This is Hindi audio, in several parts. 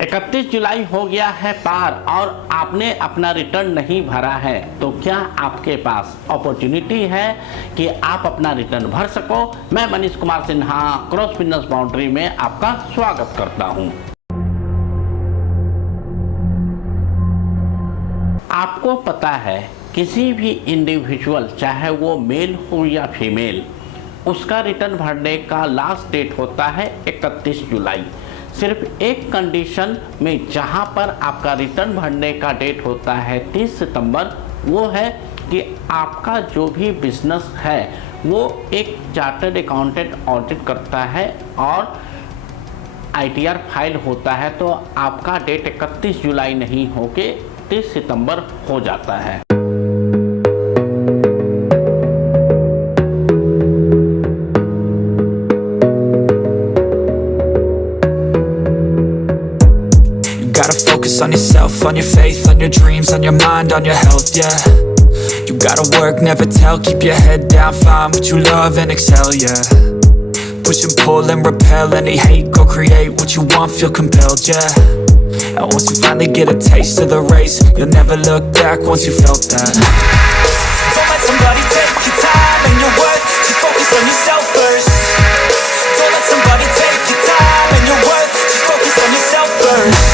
31 जुलाई हो गया है पार और आपने अपना रिटर्न नहीं भरा है, तो क्या आपके पास अपॉर्चुनिटी है कि आप अपना रिटर्न भर सको। मैं Manish Kumar Sinha cross business boundary में आपका स्वागत करता हूं। आपको पता है किसी भी इंडिविजुअल, चाहे वो मेल हो या फीमेल, उसका रिटर्न भरने का लास्ट डेट होता है 31 जुलाई। सिर्फ एक कंडीशन में जहां पर आपका रिटर्न भरने का डेट होता है 30 सितंबर, वो है कि आपका जो भी बिजनेस है वो एक चार्टर्ड अकाउंटेंट ऑडिट करता है और ITR फाइल होता है, तो आपका डेट 31 जुलाई नहीं होके 30 सितंबर हो जाता है। On yourself, on your faith, on your dreams, on your mind, on your health, yeah. You gotta work, never tell, keep your head down, find what you love and excel, yeah. Push and pull and repel any hate, go create what you want, feel compelled, yeah. And once you finally get a taste of the race, you'll never look back once you felt that. Don't let somebody take your time and your worth, just focus on yourself first. Don't let somebody take your time and your worth, just focus on yourself first.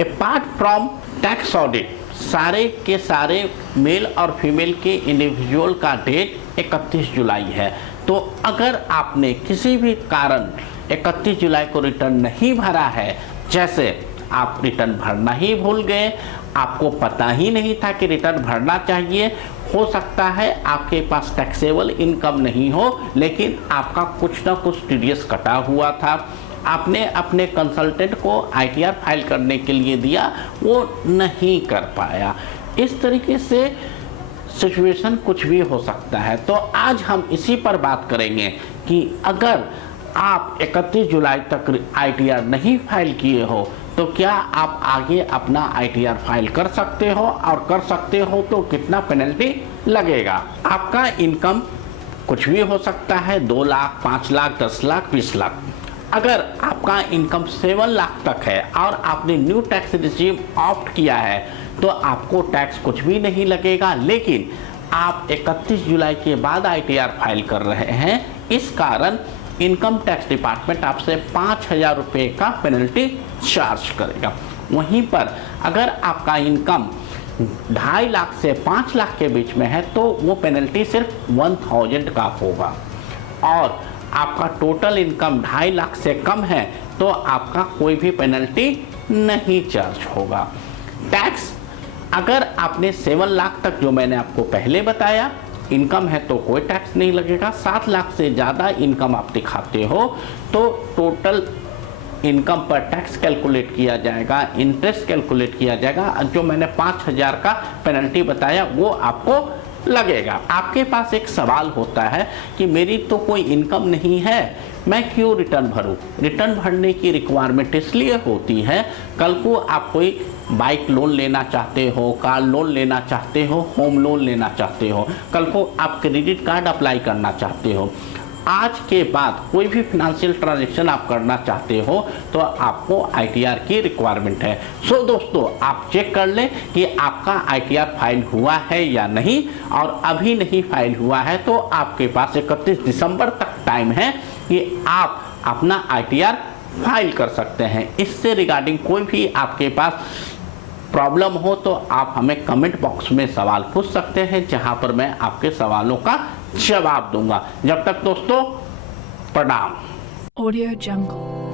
Apart from tax audit, सारे के सारे मेल और फीमेल के इंडिविजुअल का डेट 31 जुलाई है। तो अगर आपने किसी भी कारण 31 जुलाई को रिटर्न नहीं भरा है, जैसे आप रिटर्न भरना ही भूल गए, आपको पता ही नहीं था कि रिटर्न भरना चाहिए, हो सकता है आपके पास टैक्सेबल इनकम नहीं हो, लेकिन आपका कुछ ना कुछ TDS कटा हुआ था, आपने अपने कंसल्टेंट को ITR फाइल करने के लिए दिया, वो नहीं कर पाया। इस तरीके से सिचुएशन कुछ भी हो सकता है। तो आज हम इसी पर बात करेंगे कि अगर आप 31 जुलाई तक ITR नहीं फाइल किए हो तो क्या आप आगे अपना ITR फाइल कर सकते हो, और कर सकते हो तो कितना पेनल्टी लगेगा। आपका इनकम कुछ भी हो सकता है, 2 लाख, 5 लाख, 10 लाख, 20 लाख। अगर आपका इनकम 7 लाख तक है और आपने न्यू टैक्स रिजीम ऑप्ट किया है तो आपको टैक्स कुछ भी नहीं लगेगा, लेकिन आप 31 जुलाई के बाद ITR फाइल कर रहे हैं, इस कारण इनकम टैक्स डिपार्टमेंट आपसे 5,000 रुपये का पेनल्टी चार्ज करेगा। वहीं पर अगर आपका इनकम 2.5 लाख से 5 लाख के बीच में है तो वो पेनल्टी सिर्फ 1,000 का होगा, और आपका टोटल इनकम 2.5 लाख से कम है तो आपका कोई भी पेनल्टी नहीं चार्ज होगा। टैक्स अगर आपने 7 लाख तक, जो मैंने आपको पहले बताया, इनकम है तो कोई टैक्स नहीं लगेगा। 7 लाख से ज़्यादा इनकम आप दिखाते हो तो टोटल इनकम पर टैक्स कैलकुलेट किया जाएगा, इंटरेस्ट कैलकुलेट किया जाएगा, जो मैंने 5,000 का पेनल्टी बताया वो आपको लगेगा। आपके पास एक सवाल होता है कि मेरी तो कोई इनकम नहीं है, मैं क्यों रिटर्न भरूं। रिटर्न भरने की रिक्वायरमेंट इसलिए होती है, कल को आप कोई बाइक लोन लेना चाहते हो, कार लोन लेना चाहते हो, होम लोन लेना चाहते हो, कल को आप क्रेडिट कार्ड अप्लाई करना चाहते हो, आज के बाद कोई भी फिनेंशियल ट्रांजैक्शन आप करना चाहते हो तो आपको ITR की रिक्वायरमेंट है। सो दोस्तों, आप चेक कर लें कि आपका ITR फाइल हुआ है या नहीं, और अभी नहीं फाइल हुआ है तो आपके पास 31 दिसंबर तक टाइम है कि आप अपना ITR फाइल कर सकते हैं। इससे रिगार्डिंग कोई भी आपके पास प्रॉब्लम हो तो आप हमें कमेंट बॉक्स में सवाल पूछ सकते हैं, जहां पर मैं आपके सवालों का जवाब दूंगा। जब तक दोस्तों, प्रणाम। Audio Jungle।